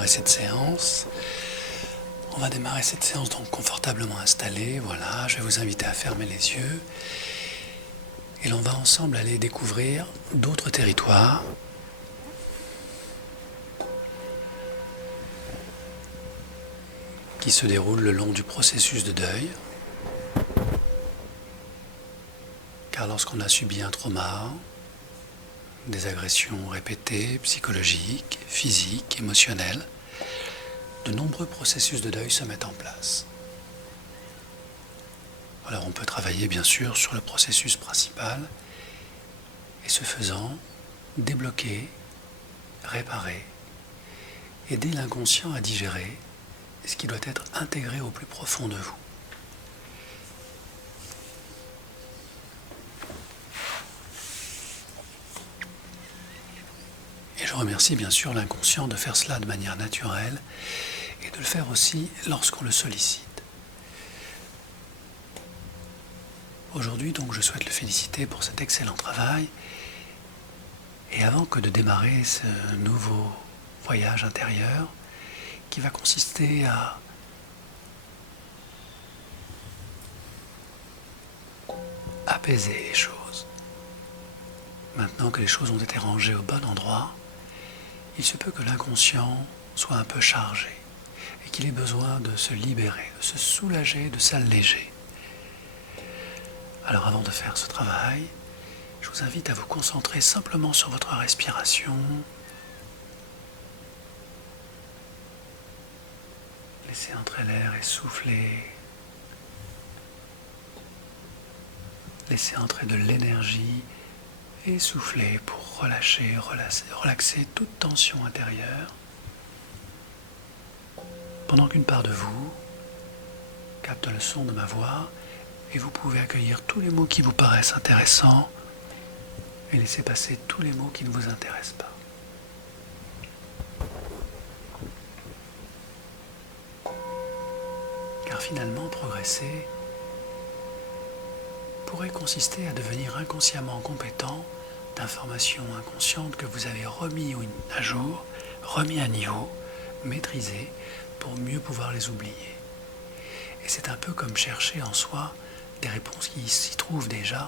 démarrer cette séance. On va démarrer cette séance donc confortablement installé. Voilà, je vais vous inviter à fermer les yeux. Et l'on va ensemble aller découvrir d'autres territoires. Qui se déroulent le long du processus de deuil. Car lorsqu'on a subi un trauma, des agressions répétées, psychologiques, physiques, émotionnelles, de nombreux processus de deuil se mettent en place. Alors on peut travailler bien sûr sur le processus principal et ce faisant, débloquer, réparer, aider l'inconscient à digérer ce qui doit être intégré au plus profond de vous. Et je remercie bien sûr l'inconscient de faire cela de manière naturelle et de le faire aussi lorsqu'on le sollicite. Aujourd'hui donc je souhaite le féliciter pour cet excellent travail et avant que de démarrer ce nouveau voyage intérieur qui va consister à apaiser les choses. Maintenant que les choses ont été rangées au bon endroit, il se peut que l'inconscient soit un peu chargé et qu'il ait besoin de se libérer, de se soulager, de s'alléger. Alors avant de faire ce travail, je vous invite à vous concentrer simplement sur votre respiration. Laissez entrer l'air et souffler. Laissez entrer de l'énergie et souffler pour relâcher, relaxer toute tension intérieure. Pendant qu'une part de vous capte le son de ma voix et vous pouvez accueillir tous les mots qui vous paraissent intéressants et laisser passer tous les mots qui ne vous intéressent pas. Car finalement, progresser pourrait consister à devenir inconsciemment compétent d'informations inconscientes que vous avez remis à jour, remis à niveau, maîtrisées pour mieux pouvoir les oublier. Et c'est un peu comme chercher en soi des réponses qui s'y trouvent déjà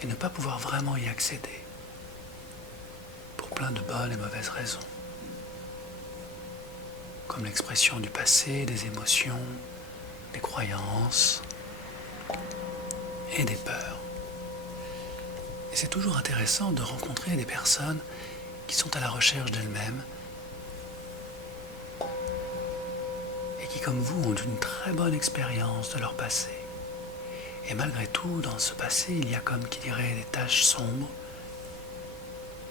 et ne pas pouvoir vraiment y accéder pour plein de bonnes et mauvaises raisons. Comme l'expression du passé, des émotions, des croyances et des peurs. Et c'est toujours intéressant de rencontrer des personnes qui sont à la recherche d'elles-mêmes et qui, comme vous, ont une très bonne expérience de leur passé. Et malgré tout, dans ce passé, il y a comme qui dirait des taches sombres,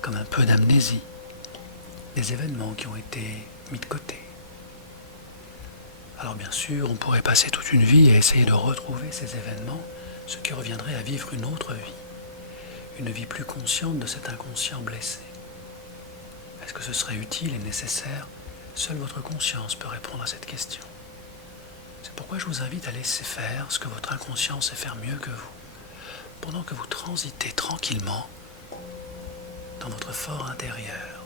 comme un peu d'amnésie, des événements qui ont été mis de côté. Alors bien sûr, on pourrait passer toute une vie à essayer de retrouver ces événements, ce qui reviendrait à vivre une autre vie, une vie plus consciente de cet inconscient blessé. Est-ce que ce serait utile et nécessaire? Seule votre conscience peut répondre à cette question. C'est pourquoi je vous invite à laisser faire ce que votre inconscient sait faire mieux que vous, pendant que vous transitez tranquillement dans votre fort intérieur.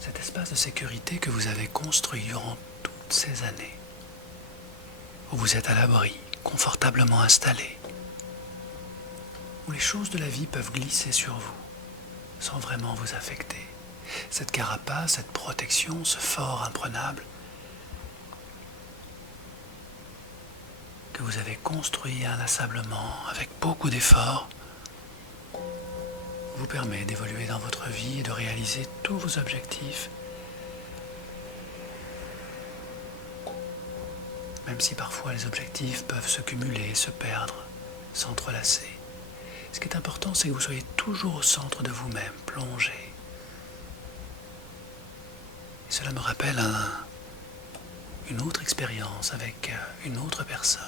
Cet espace de sécurité que vous avez construit durant toutes ces années, où vous êtes à l'abri, confortablement installé, où les choses de la vie peuvent glisser sur vous, sans vraiment vous affecter. Cette carapace, cette protection, ce fort imprenable, que vous avez construit inlassablement, avec beaucoup d'efforts, vous permet d'évoluer dans votre vie et de réaliser tous vos objectifs, même si parfois les objectifs peuvent se cumuler, se perdre, s'entrelacer. Ce qui est important, c'est que vous soyez toujours au centre de vous-même, plongé. Et cela me rappelle une autre expérience avec une autre personne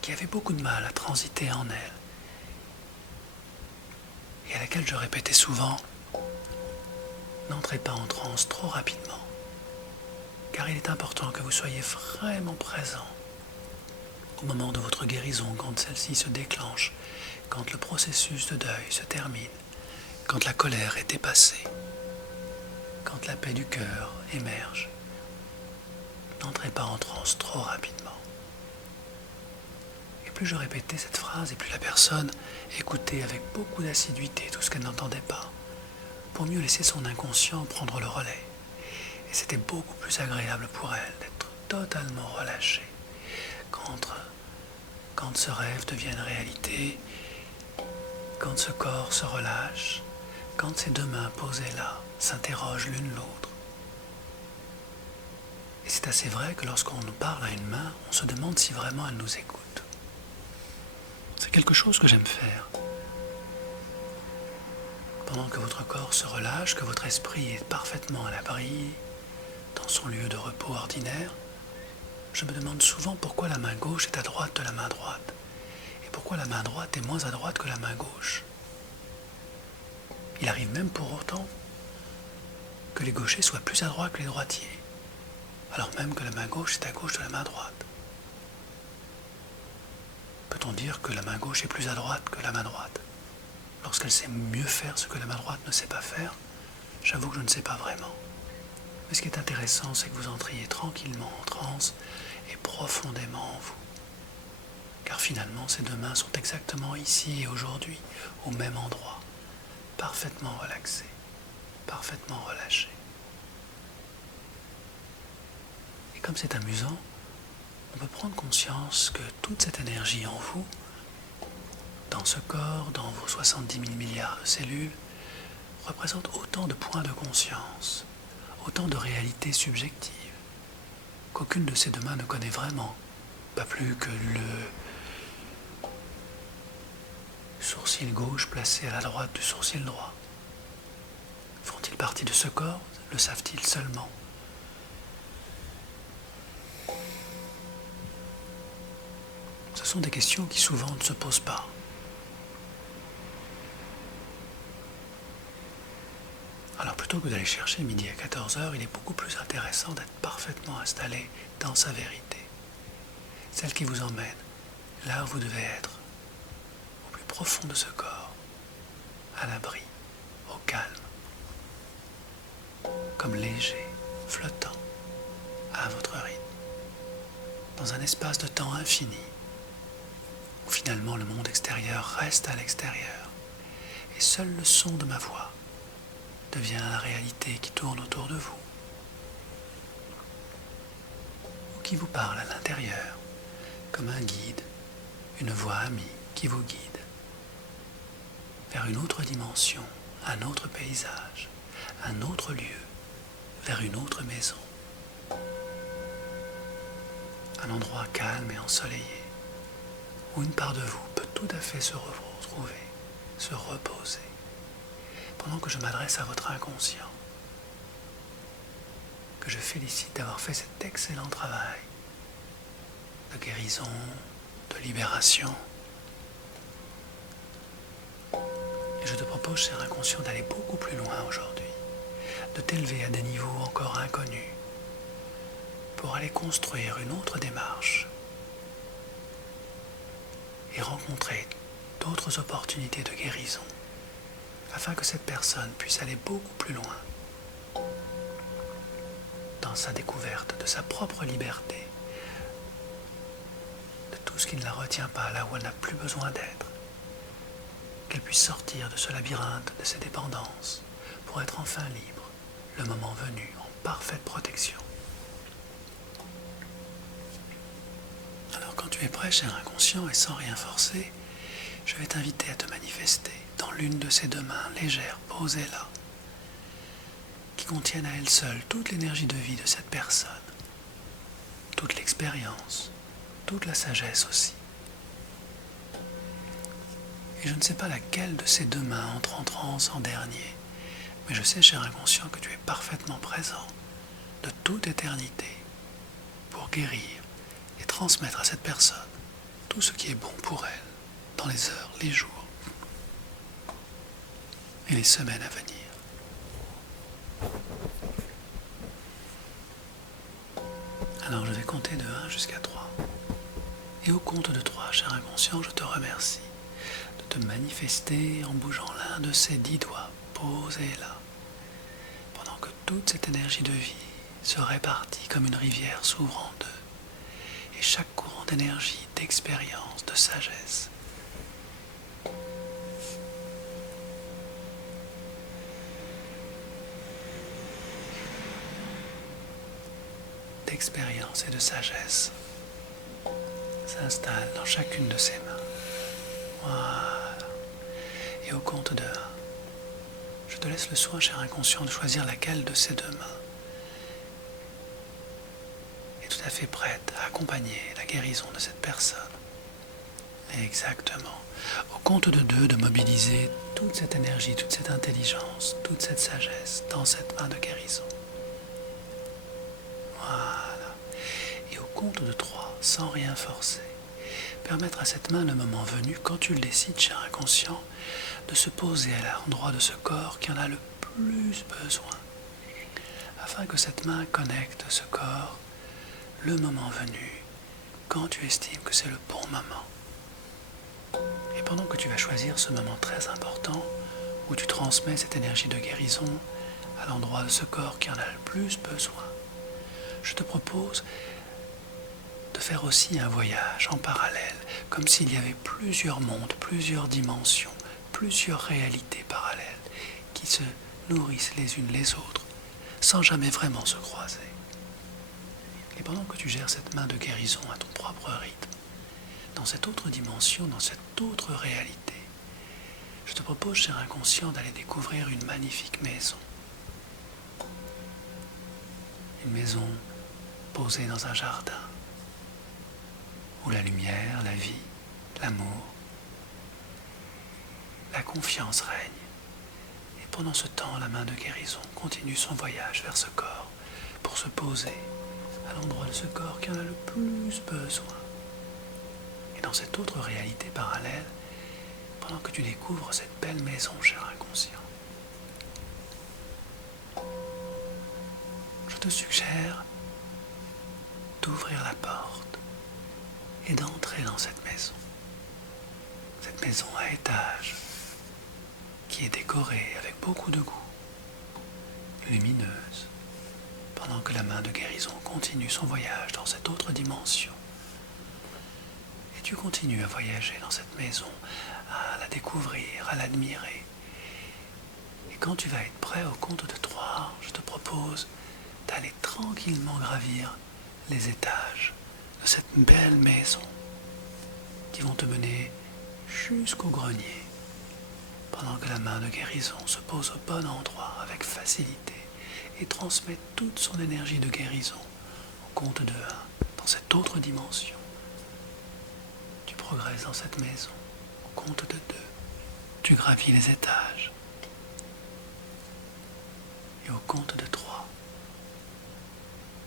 qui avait beaucoup de mal à transiter en elle et à laquelle je répétais souvent « N'entrez pas en transe trop rapidement, car il est important que vous soyez vraiment présent au moment de votre guérison, quand celle-ci se déclenche, quand le processus de deuil se termine, quand la colère est dépassée. quand la paix du cœur émerge. N'entrez pas en transe trop rapidement. Et plus je répétais cette phrase, et plus la personne écoutait avec beaucoup d'assiduité tout ce qu'elle n'entendait pas, pour mieux laisser son inconscient prendre le relais. Et c'était beaucoup plus agréable pour elle d'être totalement relâchée quand ce rêve devient une réalité, quand ce corps se relâche, quand ces deux mains posées là s'interrogent l'une l'autre. Et c'est assez vrai que lorsqu'on nous parle à une main, on se demande si vraiment elle nous écoute. C'est quelque chose que j'aime faire. Pendant que votre corps se relâche, que votre esprit est parfaitement à l'abri, dans son lieu de repos ordinaire, je me demande souvent pourquoi la main gauche est à droite de la main droite, et pourquoi la main droite est moins à droite que la main gauche. Il arrive même pour autant que les gauchers soient plus à droite que les droitiers, alors même que la main gauche est à gauche de la main droite. Peut-on dire que la main gauche est plus à droite que la main droite, lorsqu'elle sait mieux faire ce que la main droite ne sait pas faire? J'avoue que je ne sais pas vraiment. Mais ce qui est intéressant, c'est que vous entriez tranquillement en transe et profondément en vous. Car finalement, ces deux mains sont exactement ici et aujourd'hui, au même endroit, parfaitement relaxées, parfaitement relâchées. Et comme c'est amusant, on peut prendre conscience que toute cette énergie en vous, dans ce corps, dans vos 70 000 milliards de cellules, représente autant de points de conscience, autant de réalités subjectives, qu'aucune de ces deux mains ne connaît vraiment, pas plus que le sourcil gauche placé à la droite du sourcil droit. Font-ils partie de ce corps? Le savent-ils seulement? Ce sont des questions qui souvent ne se posent pas. Alors plutôt que d'aller chercher midi à 14h, il est beaucoup plus intéressant d'être parfaitement installé dans sa vérité. Celle qui vous emmène là où vous devez être, au plus profond de ce corps, à l'abri, au calme, comme léger, flottant, à votre rythme, dans un espace de temps infini, où finalement le monde extérieur reste à l'extérieur, et seul le son de ma voix devient la réalité qui tourne autour de vous, ou qui vous parle à l'intérieur, comme un guide, une voix amie qui vous guide vers une autre dimension, un autre paysage, un autre lieu, vers une autre maison, un endroit calme et ensoleillé, où une part de vous peut tout à fait se retrouver, se reposer, pendant que je m'adresse à votre inconscient, que je félicite d'avoir fait cet excellent travail de guérison, de libération. Et je te propose, cher inconscient, d'aller beaucoup plus loin aujourd'hui, de t'élever à des niveaux encore inconnus, pour aller construire une autre démarche et rencontrer d'autres opportunités de guérison, afin que cette personne puisse aller beaucoup plus loin dans sa découverte de sa propre liberté, de tout ce qui ne la retient pas là où elle n'a plus besoin d'être, qu'elle puisse sortir de ce labyrinthe de ses dépendances pour être enfin libre, le moment venu, en parfaite protection. Alors quand tu es prêt, cher inconscient, et sans rien forcer, je vais t'inviter à te manifester dans l'une de ces deux mains légères posées là, qui contiennent à elles seules toute l'énergie de vie de cette personne, toute l'expérience, toute la sagesse aussi. Et je ne sais pas laquelle de ces deux mains entre en transe en dernier, mais je sais, cher inconscient, que tu es parfaitement présent de toute éternité pour guérir et transmettre à cette personne tout ce qui est bon pour elle dans les heures, les jours et les semaines à venir. Alors je vais compter de 1 jusqu'à 3. Et au compte de 3, cher inconscient, je te remercie de te manifester en bougeant l'un de ces 10 doigts posés là, pendant que toute cette énergie de vie se répartit comme une rivière s'ouvre en deux. Et chaque courant d'énergie, d'expérience, de sagesse d'expérience et de sagesse s'installe dans chacune de ses mains. Voilà. Et au compte de 1, je te laisse le soin, cher inconscient, de choisir laquelle de ces deux mains est tout à fait prête à accompagner la guérison de cette personne. Exactement. Au compte de 2, de mobiliser toute cette énergie, toute cette intelligence, toute cette sagesse dans cette main de guérison. Voilà. Et au compte de 3, sans rien forcer, permettre à cette main, le moment venu, quand tu le décides, cher inconscient, de se poser à l'endroit de ce corps qui en a le plus besoin, afin que cette main connecte ce corps, le moment venu, quand tu estimes que c'est le bon moment. Et pendant que tu vas choisir ce moment très important, où tu transmets cette énergie de guérison à l'endroit de ce corps qui en a le plus besoin, je te propose de faire aussi un voyage en parallèle, comme s'il y avait plusieurs mondes, plusieurs dimensions, plusieurs réalités parallèles qui se nourrissent les unes les autres, sans jamais vraiment se croiser. Et pendant que tu gères cette main de guérison à ton propre rythme, dans cette autre dimension, dans cette autre réalité, je te propose, cher inconscient, d'aller découvrir une magnifique maison. Une maison posée dans un jardin, où la lumière, la vie, l'amour, la confiance règnent. Et pendant ce temps, la main de guérison continue son voyage vers ce corps pour se poser à l'endroit de ce corps qui en a le plus besoin. Et dans cette autre réalité parallèle, pendant que tu découvres cette belle maison, cher inconscient, je te suggère d'ouvrir la porte et d'entrer dans cette maison. Cette maison à étages qui est décorée avec beaucoup de goût, lumineuse, pendant que la main de guérison continue son voyage dans cette autre dimension. Et tu continues à voyager dans cette maison, à la découvrir, à l'admirer. Et quand tu vas être prêt au compte de 3, je te propose d'aller tranquillement gravir les étages de cette belle maison qui vont te mener jusqu'au grenier, pendant que la main de guérison se pose au bon endroit avec facilité et transmet toute son énergie de guérison au compte de 1 dans cette autre dimension. Tu progresses dans cette maison au compte de 2. Tu gravis les étages. Et au compte de 3,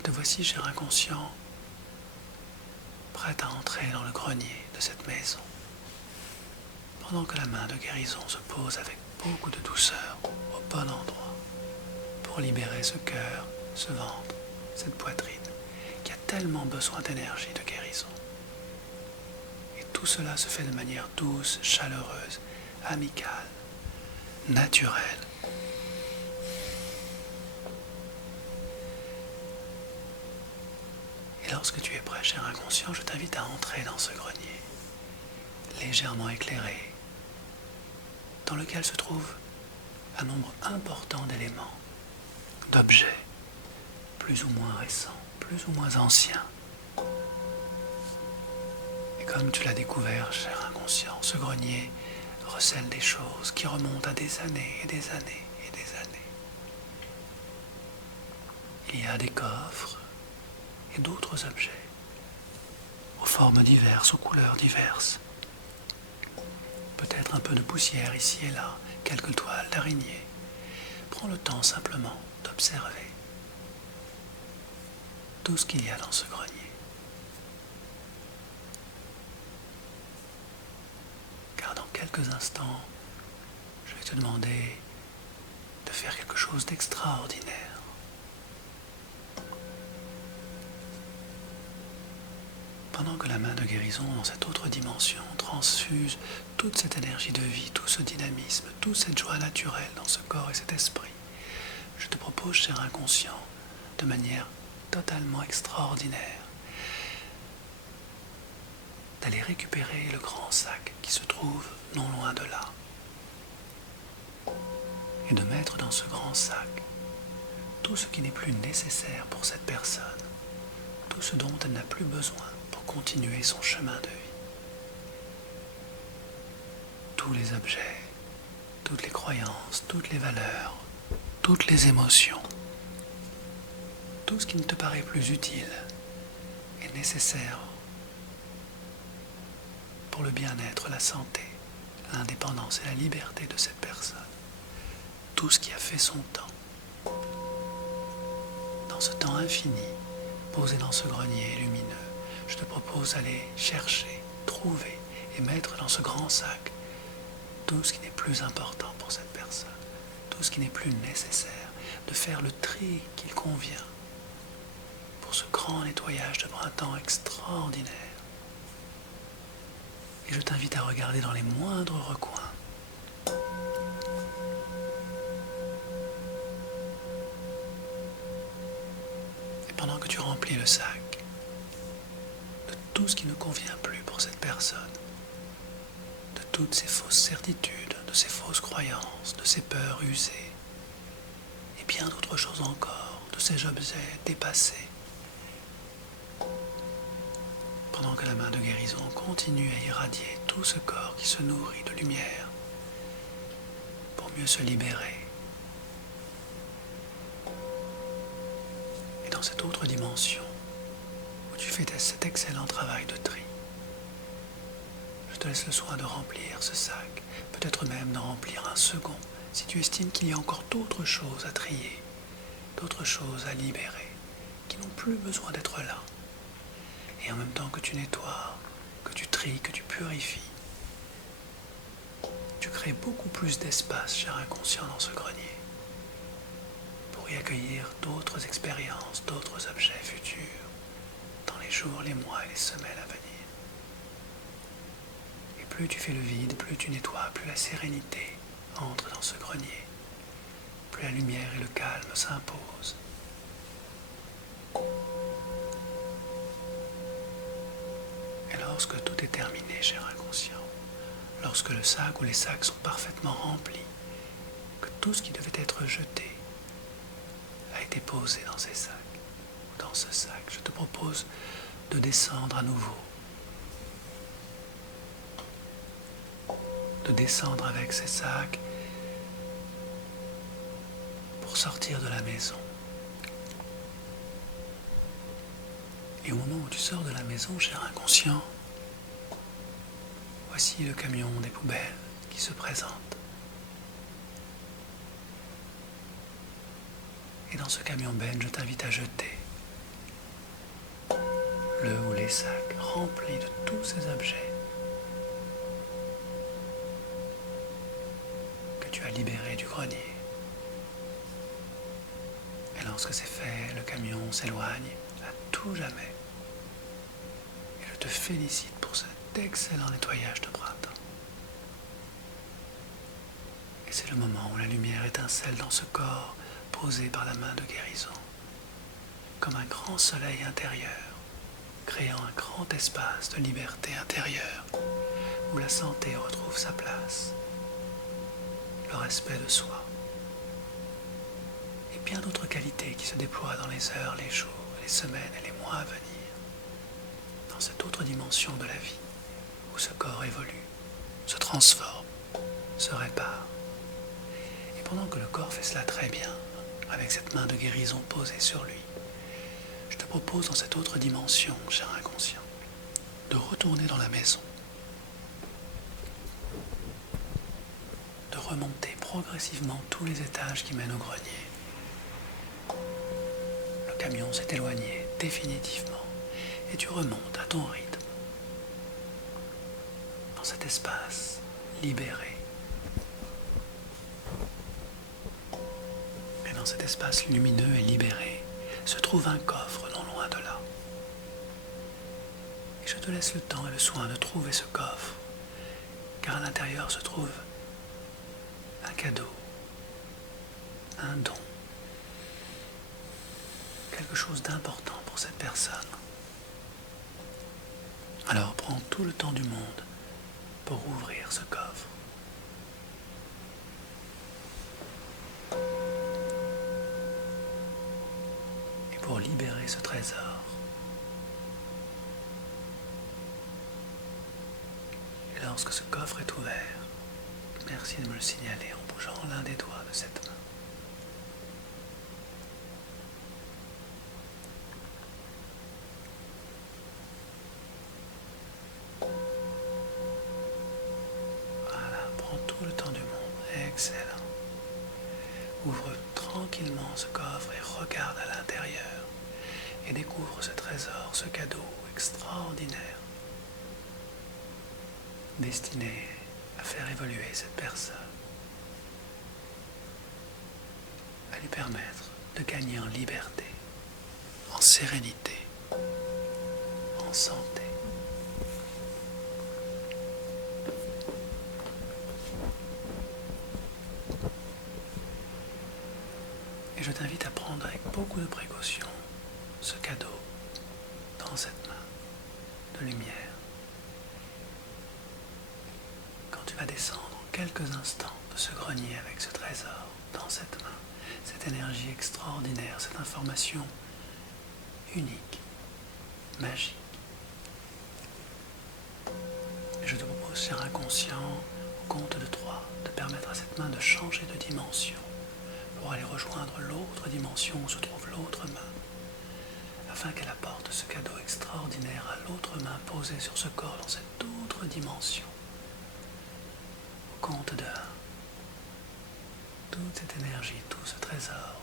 te voici, cher inconscient, prête à entrer dans le grenier de cette maison, pendant que la main de guérison se pose avec beaucoup de douceur au bon endroit pour libérer ce cœur, ce ventre, cette poitrine qui a tellement besoin d'énergie de guérison. Et tout cela se fait de manière douce, chaleureuse, amicale, naturelle. Et lorsque tu es prêt, cher inconscient, je t'invite à entrer dans ce grenier, légèrement éclairé, dans lequel se trouve un nombre important d'éléments, d'objets, plus ou moins récents, plus ou moins anciens. Et comme tu l'as découvert, cher inconscient, ce grenier recèle des choses qui remontent à des années et des années et des années. Il y a des coffres et d'autres objets, aux formes diverses, aux couleurs diverses. Peut-être un peu de poussière ici et là, quelques toiles d'araignée. Prends le temps simplement d'observer tout ce qu'il y a dans ce grenier. Car dans quelques instants, je vais te demander de faire quelque chose d'extraordinaire. Pendant que la main de guérison dans cette autre dimension transfuse toute cette énergie de vie, tout ce dynamisme, toute cette joie naturelle dans ce corps et cet esprit, Je te propose, cher inconscient, de manière totalement extraordinaire, d'aller récupérer le grand sac qui se trouve non loin de là et de mettre dans ce grand sac tout ce qui n'est plus nécessaire pour cette personne, tout ce dont elle n'a plus besoin pour continuer son chemin de vie. Tous les objets, toutes les croyances, toutes les valeurs, toutes les émotions, tout ce qui ne te paraît plus utile et nécessaire pour le bien-être, la santé, l'indépendance et la liberté de cette personne. Tout ce qui a fait son temps. Dans ce temps infini, posé dans ce grenier lumineux, je te propose d'aller chercher, trouver et mettre dans ce grand sac tout ce qui n'est plus important pour cette personne, tout ce qui n'est plus nécessaire, de faire le tri qu'il convient pour ce grand nettoyage de printemps extraordinaire. Et je t'invite à regarder dans les moindres recoins. Et pendant que tu remplis le sac de tout ce qui ne convient plus pour cette personne, de toutes ces fausses certitudes, de ces fausses croyances, de ces peurs usées, et bien d'autres choses encore, de ces objets dépassés, pendant que la main de guérison continue à irradier tout ce corps qui se nourrit de lumière pour mieux se libérer. Et dans cette autre dimension où tu fais cet excellent travail de tri, je te laisse le soin de remplir ce sac, peut-être même d'en remplir un second si tu estimes qu'il y a encore d'autres choses à trier, d'autres choses à libérer, qui n'ont plus besoin d'être là. Et en même temps que tu nettoies, que tu tries, que tu purifies, tu crées beaucoup plus d'espace, cher inconscient, dans ce grenier, pour y accueillir d'autres expériences, d'autres objets futurs, dans les jours, les mois et les semaines à venir. Et plus tu fais le vide, plus tu nettoies, plus la sérénité entre dans ce grenier, plus la lumière et le calme s'imposent. Et lorsque tout est terminé, cher inconscient, lorsque le sac ou les sacs sont parfaitement remplis, que tout ce qui devait être jeté a été posé dans ces sacs, ou dans ce sac, je te propose de descendre à nouveau, de descendre avec ces sacs pour sortir de la maison. Et au moment où tu sors de la maison, cher inconscient, voici le camion des poubelles qui se présente. Et dans ce camion benne, je t'invite à jeter le ou les sacs remplis de tous ces objets que tu as libérés du grenier. Et lorsque c'est fait, le camion s'éloigne à tout jamais. Et je te félicite pour cet excellent nettoyage de printemps. Et c'est le moment où la lumière étincelle dans ce corps posé par la main de guérison, comme un grand soleil intérieur, créant un grand espace de liberté intérieure, où la santé retrouve sa place, le respect de soi, et bien d'autres qualités qui se déploient dans les heures, les jours, les semaines et les mois à venir, dans cette autre dimension de la vie, où ce corps évolue, se transforme, se répare. Et pendant que le corps fait cela très bien, avec cette main de guérison posée sur lui, je te propose dans cette autre dimension, cher inconscient, de retourner dans la maison, de remonter progressivement tous les étages qui mènent au grenier. Le camion s'est éloigné définitivement et tu remontes à ton rythme dans cet espace libéré. Et dans cet espace lumineux et libéré se trouve un coffre non loin de là. Et je te laisse le temps et le soin de trouver ce coffre, car à l'intérieur se trouve un cadeau, un don, quelque chose d'important pour cette personne. Alors prends tout le temps du monde pour ouvrir ce coffre. Et pour libérer ce trésor. Et lorsque ce coffre est ouvert, merci de me le signaler en bougeant l'un des doigts de cette main. Voilà, prends tout le temps du monde. Excellent. Ouvre tranquillement ce coffre et regarde à l'intérieur et découvre ce trésor, ce cadeau extraordinaire destiné à faire évoluer cette personne, à lui permettre de gagner en liberté, en sérénité, en santé. Et je t'invite à prendre avec beaucoup de précaution ce cadeau dans cette main de lumière. Quand tu vas descendre en quelques instants de ce grenier avec ce trésor dans cette main, cette énergie extraordinaire, cette information unique, magique. Et je te propose, cher inconscient, au compte de 3, de permettre à cette main de changer de dimension pour aller rejoindre l'autre dimension où se trouve l'autre main, afin qu'elle apporte ce cadeau extraordinaire à l'autre main posée sur ce corps dans cette autre dimension. Au compte de 1, toute cette énergie, tout ce trésor,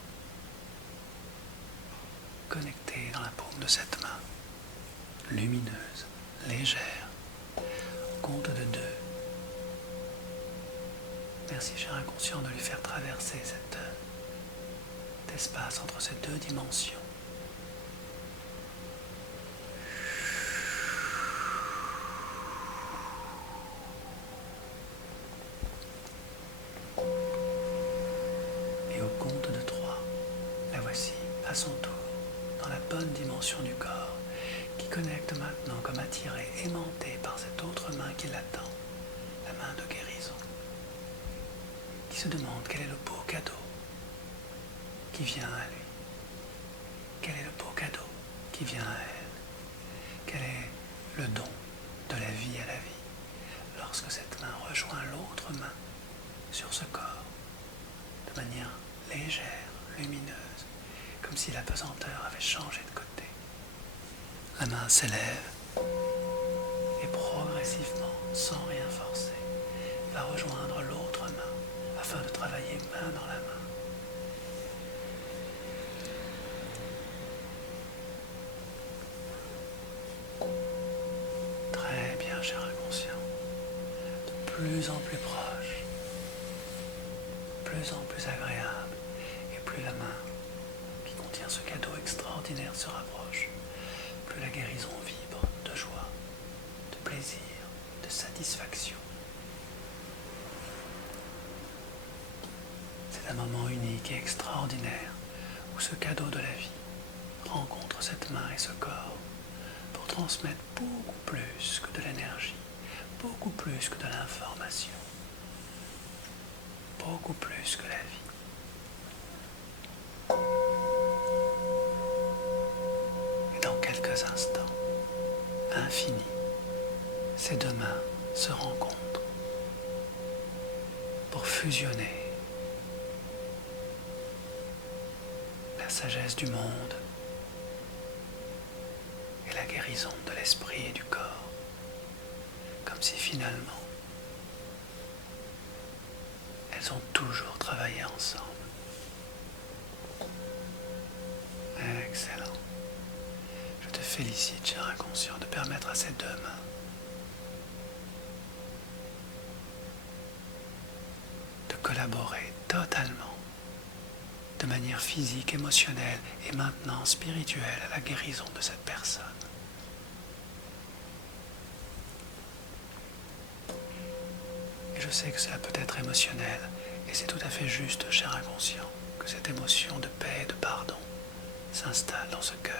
connecté dans la paume de cette main, lumineuse, légère. Au compte de 2, merci, cher inconscient, de lui faire traverser cet espace entre ces 2 dimensions. Et au compte de 3, la voici à son tour dans la bonne dimension du corps, qui connecte maintenant comme attirée, aimantée par cette autre main qui l'attend, la main de guérison, qui se demande quel est le beau cadeau qui vient à lui, quel est le beau cadeau qui vient à elle, quel est le don de la vie à la vie, lorsque cette main rejoint l'autre main sur ce corps, de manière légère, lumineuse, comme si la pesanteur avait changé de côté. La main s'élève et progressivement, sans rien forcer, va rejoindre l'autre main afin de travailler main dans la main. Très bien, cher inconscient. De plus en plus proche, plus en plus agréable, et plus la main qui contient ce cadeau extraordinaire se rapproche, plus la guérison vibre de joie, de plaisir, de satisfaction. C'est un moment unique et extraordinaire où ce cadeau de la vie rencontre cette main et ce corps pour transmettre beaucoup plus que de l'énergie, beaucoup plus que de l'information, beaucoup plus que la vie. Et dans quelques instants, infinis, ces 2 mains se rencontrent pour fusionner la sagesse du monde et la guérison de l'esprit et du corps, comme si finalement elles ont toujours travaillé ensemble. Excellent. Je te félicite, cher inconscient, de permettre à ces 2 mains de collaborer totalement, de manière physique, émotionnelle et maintenant spirituelle à la guérison de cette personne. Et je sais que cela peut être émotionnel, et c'est tout à fait juste, cher inconscient, que cette émotion de paix et de pardon s'installe dans ce cœur.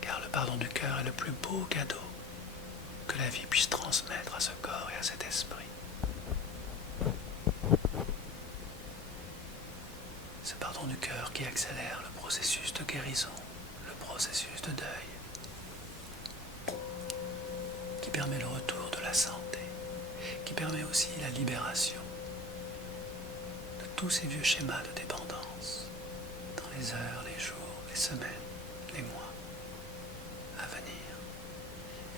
Car le pardon du cœur est le plus beau cadeau que la vie puisse transmettre à ce corps et à cet esprit. Ce pardon du cœur qui accélère le processus de guérison, le processus de deuil, qui permet le retour de la santé, qui permet aussi la libération de tous ces vieux schémas de dépendance dans les heures, les jours, les semaines, les mois à venir.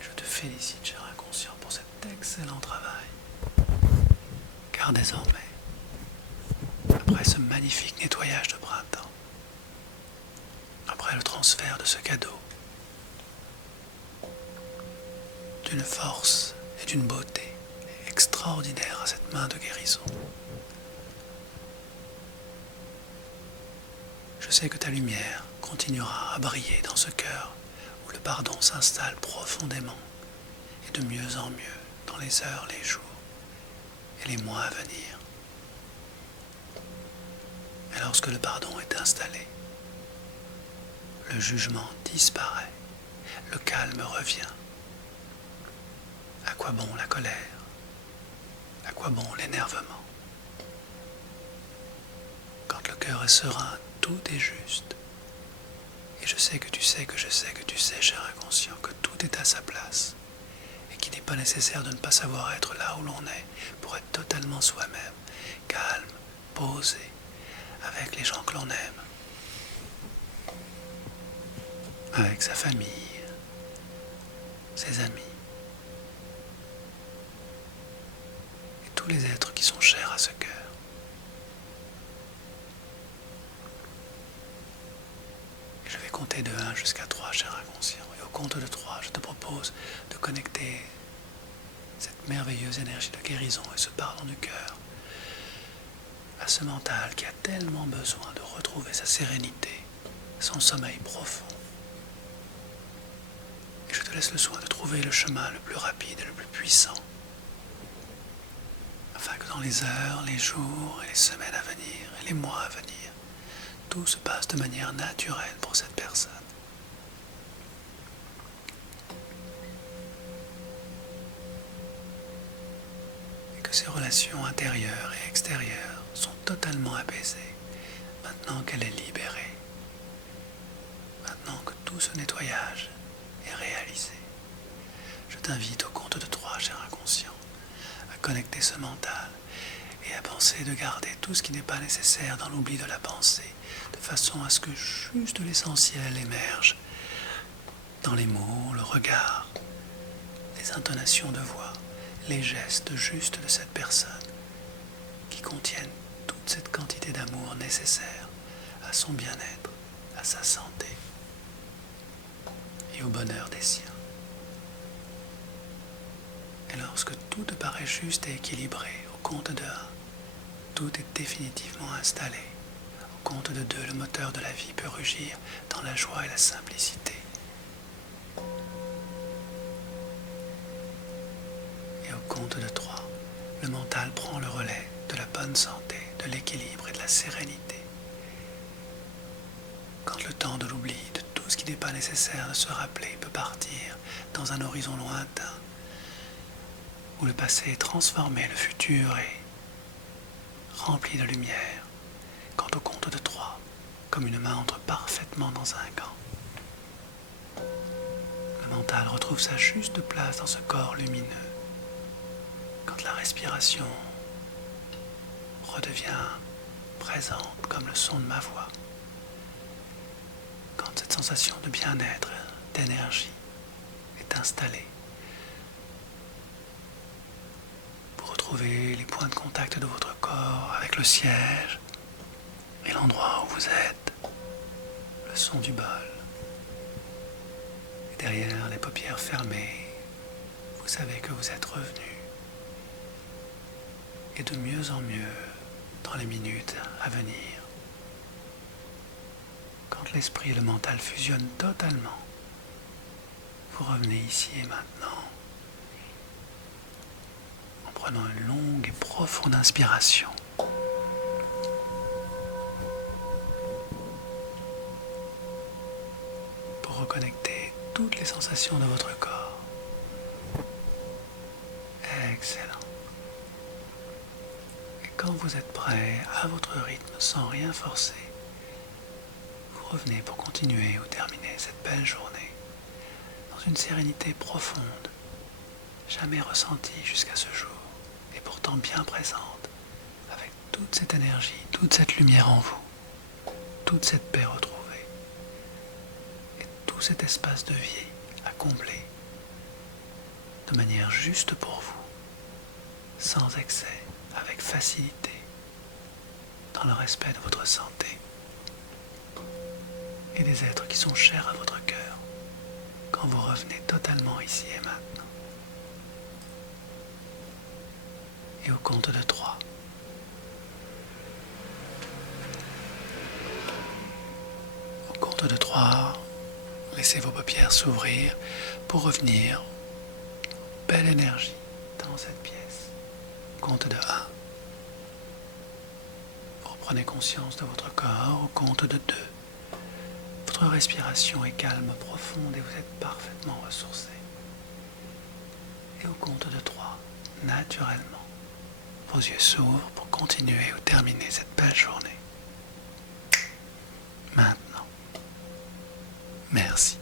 Et je te félicite, cher inconscient, pour cet excellent travail, car désormais, après ce magnifique nettoyage de printemps, après le transfert de ce cadeau, d'une force et d'une beauté extraordinaire à cette main de guérison, je sais que ta lumière continuera à briller dans ce cœur où le pardon s'installe profondément et de mieux en mieux dans les heures, les jours et les mois à venir. Et lorsque le pardon est installé, le jugement disparaît, le calme revient. À quoi bon la colère? À quoi bon l'énervement? Quand le cœur est serein, tout est juste. Et je sais que tu sais que je sais que tu sais, cher inconscient, que tout est à sa place et qu'il n'est pas nécessaire de ne pas savoir être là où l'on est pour être totalement soi-même, calme, posé, avec les gens que l'on aime, avec sa famille, ses amis et tous les êtres qui sont chers à ce cœur. Je vais compter de 1 jusqu'à 3, cher inconscient. Et au compte de 3, je te propose de connecter cette merveilleuse énergie de guérison et ce pardon du cœur à ce mental qui a tellement besoin de retrouver sa sérénité, son sommeil profond. Et je te laisse le soin de trouver le chemin le plus rapide et le plus puissant, afin que dans les heures, les jours et les semaines à venir et les mois à venir, tout se passe de manière naturelle pour cette personne. Et que ses relations intérieures et extérieures sont totalement apaisées, maintenant qu'elle est libérée, maintenant que tout ce nettoyage est réalisé. Je t'invite au compte de 3, cher inconscient, à connecter ce mental et à penser de garder tout ce qui n'est pas nécessaire dans l'oubli de la pensée, de façon à ce que juste l'essentiel émerge dans les mots, le regard, les intonations de voix, les gestes justes de cette personne qui contiennent toute cette quantité d'amour nécessaire à son bien-être, à sa santé et au bonheur des siens. Et lorsque tout te paraît juste et équilibré, au compte de 1, tout est définitivement installé. Au compte de 2, le moteur de la vie peut rugir dans la joie et la simplicité. Et au compte de 3, le mental prend le relais de la bonne santé, de l'équilibre et de la sérénité. Quand le temps de l'oubli, de tout ce qui n'est pas nécessaire de se rappeler, peut partir dans un horizon lointain, où le passé est transformé, le futur est rempli de lumière. Quand au compte de 3, comme une main entre parfaitement dans un gant, le mental retrouve sa juste place dans ce corps lumineux. Quand la respiration redevient présente comme le son de ma voix, quand cette sensation de bien-être, d'énergie est installée, pour retrouver les points de contact de votre corps avec le siège et l'endroit où vous êtes, le son du bol. Et derrière les paupières fermées, vous savez que vous êtes revenu. Et de mieux en mieux dans les minutes à venir, quand l'esprit et le mental fusionnent totalement, vous revenez ici et maintenant en prenant une longue et profonde inspiration reconnecter toutes les sensations de votre corps. Excellent. Et quand vous êtes prêt, à votre rythme, sans rien forcer, vous revenez pour continuer ou terminer cette belle journée dans une sérénité profonde, jamais ressentie jusqu'à ce jour, et pourtant bien présente, avec toute cette énergie, toute cette lumière en vous, toute cette paix retrouvée, et tout cet espace de vie à combler, de manière juste pour vous, sans excès, avec facilité, dans le respect de votre santé et des êtres qui sont chers à votre cœur, quand vous revenez totalement ici et maintenant. Et au compte de 3, au compte de 3, laissez vos paupières s'ouvrir pour revenir, belle énergie, dans cette pièce. Au compte de 1, vous reprenez conscience de votre corps. Au compte de 2, votre respiration est calme, profonde et vous êtes parfaitement ressourcé. Et au compte de 3, naturellement, vos yeux s'ouvrent pour continuer ou terminer cette belle journée. Maintenant, merci.